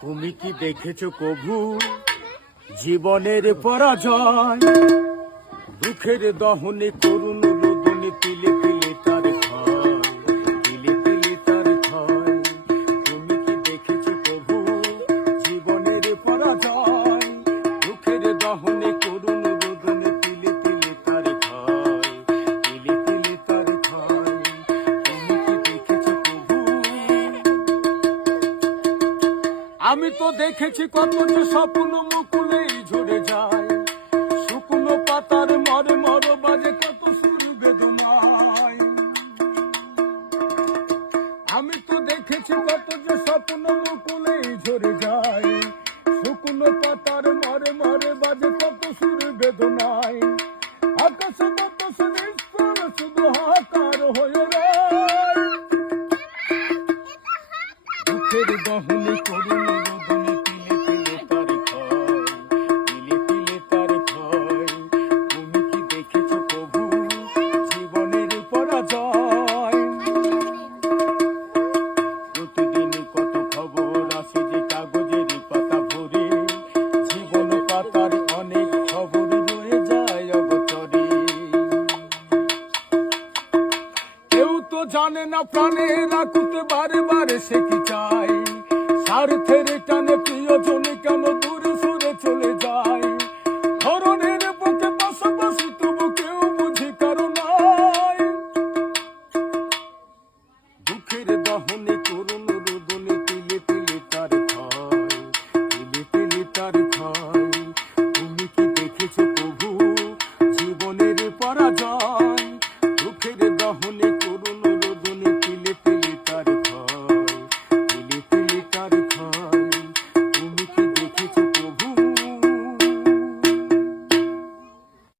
তুমি কি দেখেছ কভু? জীবনের পরাজয় দুঃখের দহনে করুণ আমি তো দেখেছি কত যে স্বপ্ন মুকুলেই ঝরে যায়। শুকনো পাতার মর মর বাজে কত সুর বেদনায়। আমি তো দেখেছি কত যে স্বপ্ন মুকুলেই ঝরে যায়। শুকনো পাতার মরে মরে বাজে কত সুর বেদনায়। আকাশ বাতাস নিষ্ফল, শুধু হাকার হয়ে দুঃখের দহনে করুণ জানে না, প্রাণে না কুতে বারে বারে সে কি চাই স্বার্থের টানে প্রিয়জনে কেন দূরে সরে চলে যায়? ধরনের বুকে পাশাপাশি তবু কেউ বুঝি কারও নাই দুঃখের দহনে